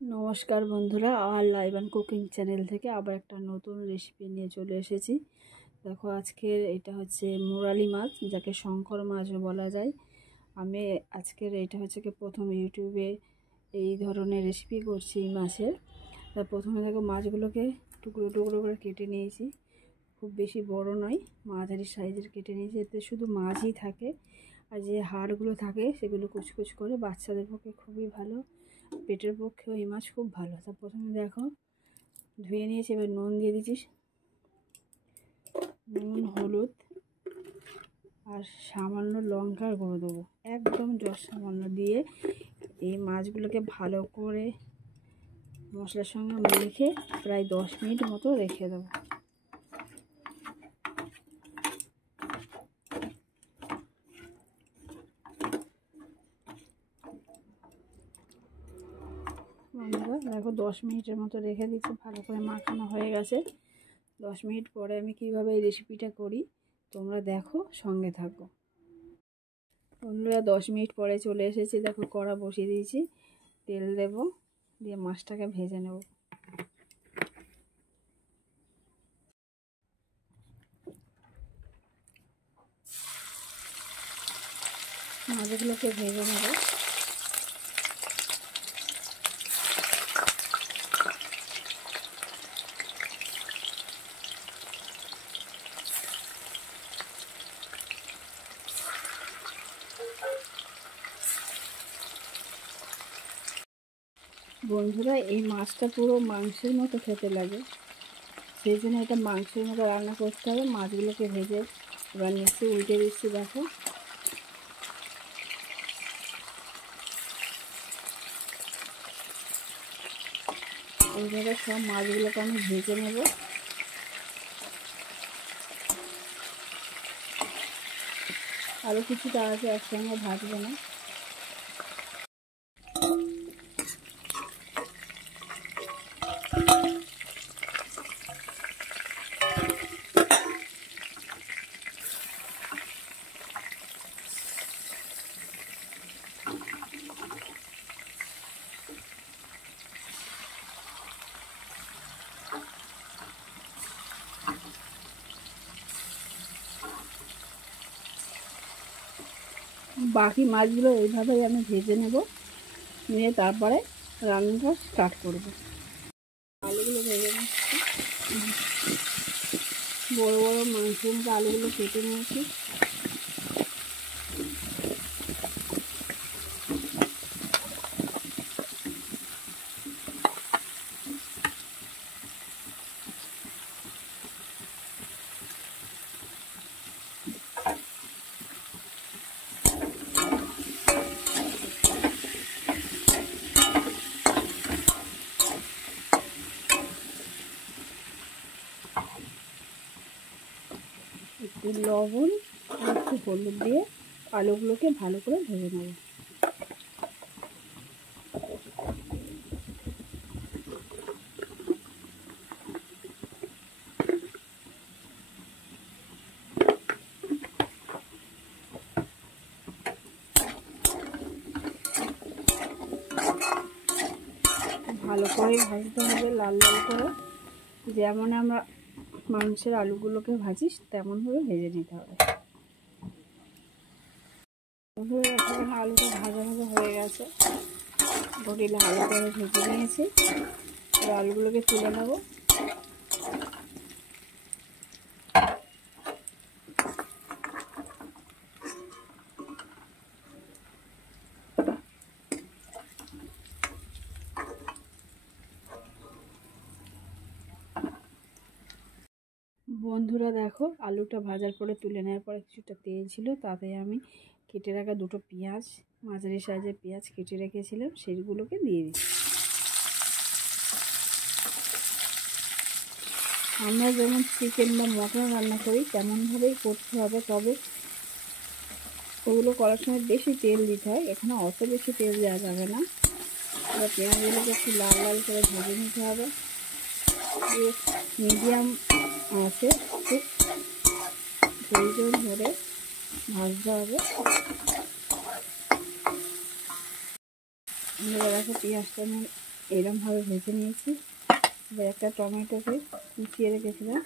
নমস্কার বন্ধুরা, আর লাইভান cooking channel থেকে আবার একটা নতুন রেসিপি নিয়ে চলে এসেছি। দেখো, আজকের এটা হচ্ছে মুরালি মাছ, যাকে শঙ্কর মাছও বলা যায়। আমি আজকের এটা হচ্ছে কি প্রথম ইউটিউবে এই ধরনের রেসিপি করছি মাছের। তা প্রথমে দেখো, মাছগুলোকে টুকরো টুকরো করে কেটে নিয়েছি। খুব বেশি বড় নয়, মাঝারি সাইজের কেটে নিয়েছি। এতে শুধু মাছই থাকে, আর যে হাড়গুলো থাকে সেগুলো কুচকুচ করে, বাচ্চাদের পক্ষে খুবই ভালো, পেটের পক্ষেও এই মাছ খুব ভালো। তা প্রথমে দেখো ধুয়ে নিয়েছি, এবার নুন দিয়ে দিচ্ছি, নুন, হলুদ আর সামান্য লঙ্কার গুঁড়ো দেবো, একদম সামান্য দিয়ে এই মাছগুলোকে ভালো করে মশলার সঙ্গে মেখে প্রায় 10 মিনিট মতো রেখে দেবো। বন্ধুরা দেখো, 10 মিনিটের মতো রেখে দিচ্ছি, ভালো করে মাখানো হয়ে গেছে। 10 মিনিট পরে আমি কিভাবে এই রেসিপিটা করি তোমরা দেখো, সঙ্গে থাকো। বন্ধুরা 10 মিনিট পরে চলে এসেছি। দেখো, কড়া বসিয়ে দিয়েছি, তেল দেব, দিয়ে মাছটাকে ভেজে নেব। মাছগুলোকে ভেজে নেব। বন্ধুরা, এই মাছটা পুরো মাংসের মতো খেতে লাগে, সেই জন্য এটা মাংসের মতো রান্না করতে হবে। মাছগুলোকে ভেজে এবার নিচ্ছি, উল্টে দিচ্ছি। দেখো, এইভাবে সব মাছগুলোকে আমি ভেজে নেব। আরও কিছুটা আছে, একসঙ্গে ভাজবো না। বাকি মাছগুলো এইভাবেই আমি ভেজে নেব, নিয়ে তারপরে রান্নাটা স্টার্ট করব। আলুগুলো ভেজে নিচ্ছি, বড়ো বড়ো মাংসের মতো আলুগুলো কেটে নিয়েছি। একটু লবণ আর একটু হলুদ দিয়ে আলুগুলোকে ভালো করে ভেজে নেব। ভালো করে ভাজতে হবে, লাল লাল করে, যেমন আমরা মাংসের আলুগুলোকে ভাজি তেমনভাবে ভেজে নিতে হবে। আলুটা ভাজা ভাজা হয়ে গেছে, বটি ভালো করে ভেজে নিয়েছি। এবার আলুগুলোকে তুলে নেব। বন্ধুরা দেখো, আলুটা ভাজার পরে তুলে নেওয়ার পরে কিছুটা তেল ছিল, তাতে আমি কেটে রাখা দুটো পেঁয়াজ, মাঝারি সাইজের পেঁয়াজ কেটে রেখেছিলাম, সেইগুলোকে দিয়ে দিচ্ছি। আমরা যেমন চিকেন বা মটন রান্না করি তেমনভাবেই করতে হবে, তবে ওগুলো করার সময় বেশি তেল দিতে হয়, এখানে অত বেশি তেল দেওয়া যাবে না। এবার পেঁয়াজগুলোকে একটু লাল লাল করে ভেজে নিতে হবে, মিডিয়াম আছে খুব প্রয়োজন ধরে ভাজতে হবে। দেখো পেঁয়াজটা আমি এরকমভাবে ভেজে নিয়েছি। এবার একটা টমেটোকে কুচিয়ে রেখেছিলাম,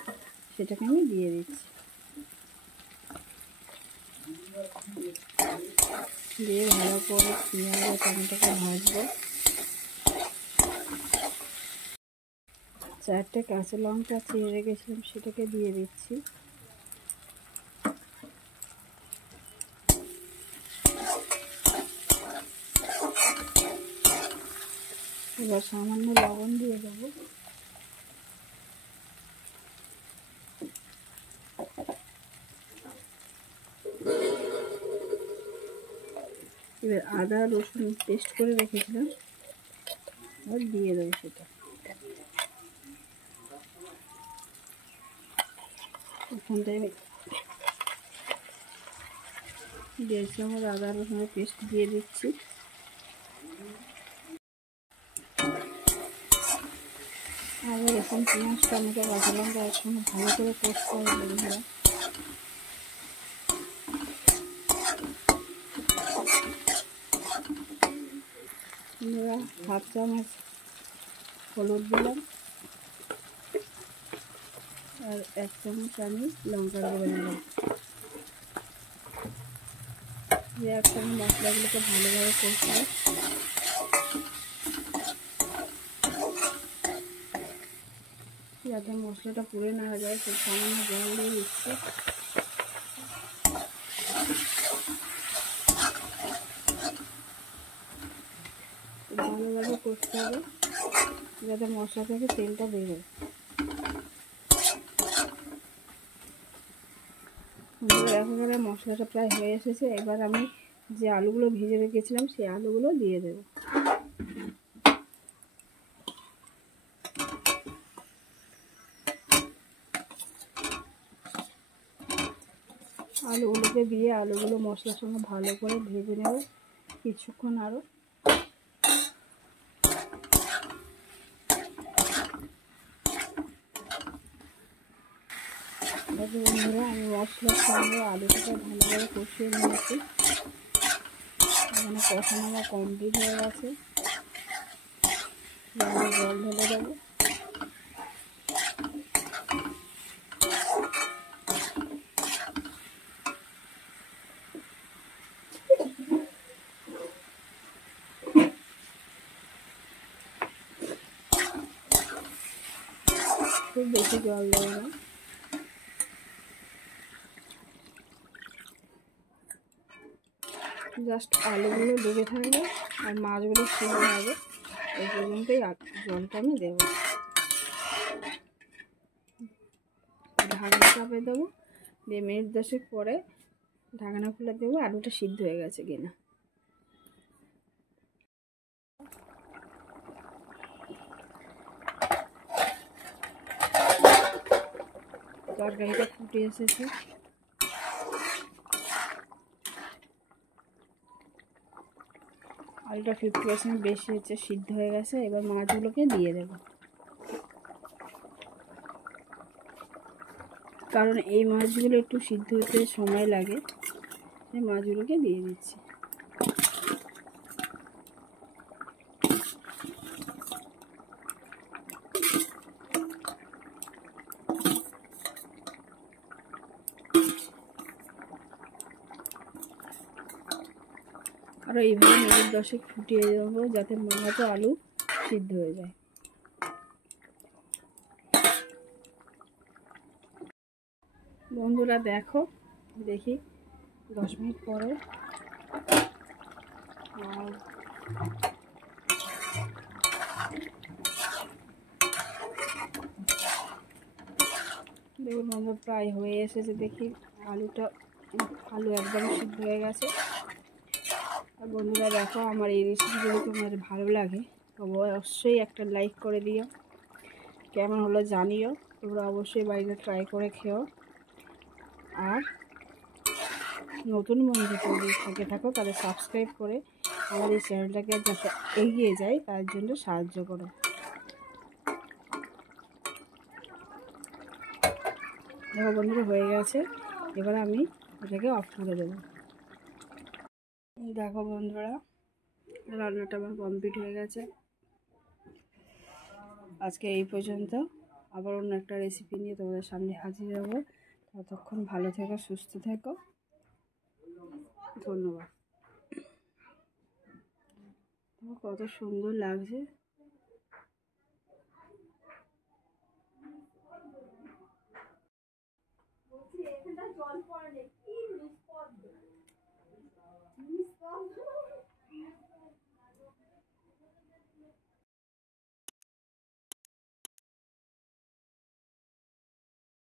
সেটাকে আমি দিয়ে দিচ্ছি। দিয়ে ভালো করে পেঁয়াজ আর টমেটোকে ভাজবো। 4টে কাঁচা লঙ্কা চিড়ে রেখেছিলাম, সেটাকে দিয়ে দিচ্ছি। এবার সামান্য লবণ দিয়ে দেবো। এবার আদা রসুন পেস্ট করে রেখেছিলাম, আর দিয়ে দেবো সেটা। ওখানটায় 1.5 চামচ আদা রসুনের পেস্ট দিয়ে দিচ্ছি। আর এরকম পেঁয়াজ টমেটো কাঁচা লঙ্কা একসঙ্গে ভালো করে কষতে হবে বন্ধুরা। বন্ধুরা 1/2 চামচ হলুদ দিলাম, আর 1 চামচ আমি লঙ্কার গুঁড়ো দিলাম। দিয়ে একসঙ্গে মশলাগুলোকে ভালোভাবে কষবো। যাতে মশলাটা পুড়ে না যায়, সেই সামান্য জল দিয়ে দিচ্ছি। ভালোভাবে কষতে হবে যাতে মশলা থেকে তেলটা বেরোয়। একেবারে মশলাটা প্রায় হয়ে এসেছে। এবার আমি যে আলুগুলো ভেজে রেখেছিলাম সেই আলুগুলো দিয়ে দেবো। আলুগুলোকে দিয়ে আলুগুলো মশলার সঙ্গে ভালো করে ভেজে নেব কিছুক্ষণ আরও। বন্ধুরা আমি মশলার সঙ্গে আলুটাকে ভালোভাবে কষিয়ে নিয়েছি। এখানে কষানো আমার কমপ্লিট হয়ে গেছে। জল ঢেলে দেবো। খুব বেশি জল দেবো না। জাস্ট আলুগুলো ডুবে থাকবে আর মাছগুলো সিদ্ধ হবে, এই পর্যন্তই জলটা আমি দেবো। ঢাকনা চাপে দেবো, দিয়ে মিনিট 10 পরে ঢাকনা খুলে দেবো আলুটা সিদ্ধ হয়ে গেছে কিনা। তরকারিটা ফুটে এসেছে। আলুটা 50% বেশি হচ্ছে, সিদ্ধ হয়ে গেছে। এবার মাছগুলোকে দিয়ে দেবো, কারণ এই মাছগুলো একটু সিদ্ধ হতে সময় লাগে। এই মাছগুলোকে দিয়ে দিচ্ছি। আরও এইভাবে মিনিট 10 ফুটিয়ে দেবো যাতে মাছ ও আলু সিদ্ধ হয়ে যায়। বন্ধুরা দেখো, দেখি 10 মিনিট পরে। দেখুন বন্ধু প্রায় হয়ে এসেছে। দেখি আলু একদম সিদ্ধ হয়ে গেছে। আর বন্ধুরা দেখো, আমার এই রেসিপিগুলো তোমার ভালো লাগে অবশ্যই একটা লাইক করে দিও। কেমন হলো জানিও। তোমরা অবশ্যই বাড়িতে ট্রাই করে খেও। আর নতুন বন্ধু যদি থেকে থাকো তাদের সাবস্ক্রাইব করে আমাদের চ্যানেলটাকে যাতে এগিয়ে যায় তার জন্য সাহায্য করো। দেখো বন্ধুরা হয়ে গেছে। এবার আমি এটাকে অফ করে দেবো। দেখো বন্ধুরা, রান্নাটা আমার কমপ্লিট হয়ে গেছে। আজকে এই পর্যন্ত, আবার অন্য একটা রেসিপি নিয়ে তোমাদের সামনে হাজির হবো। ততক্ষণ ভালো থেকো, সুস্থ থেকো, ধন্যবাদ। কত সুন্দর লাগছে। জল পড়ে